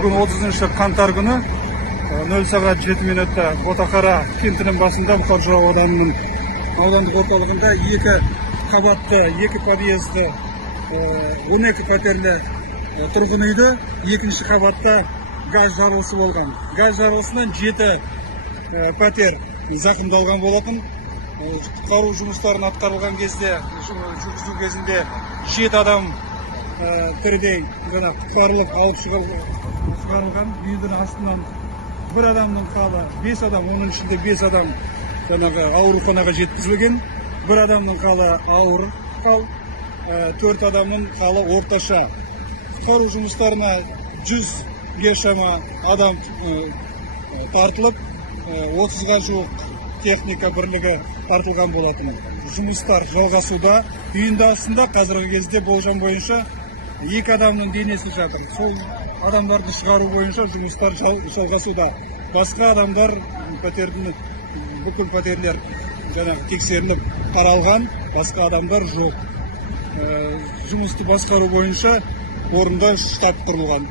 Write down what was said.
Бүгін 30 қаңтар күні 0 сағат 7 минутта Ботақара кентінің басында Бұқар Жырау ауданының аудандық орталығында 2 қабатты, 2 подъезді, 12 пәтерлі тұрғын үйді 2-ші қабатта газ жарылысы болған. Газ жарылысынан 7 пәтер зақымдалған болатын. Құтқару жұмыстарын атқарылған кезде, жүргізу кезінде 7 адам тірідей құтқарылып алып шығарылған. Үйдің астынан 1 адамның қалы 5 адам, оның ішінде 5 адам ауруханаға жеткізілген. 1 адамның қалы ауыр қал, 4 адамның қалы орташа. Құтқару жұмыстарына 100-ге шама адам тартылып, 30-ға жуық техника бірлігі тартылған болатын. Жұмыстар жалғасуда. Үйінде астында қазіргі кезде болжам бойынша 2 адамның денесі жатыр. Сол адамдарды шығару бойынша жұмыстар жалғасуда. Басқа адамдар бүкіл пәтерлер тексеріліп қаралған, басқа адамдар жоқ. Жұмысты басқару бойынша орында штаб құрылған.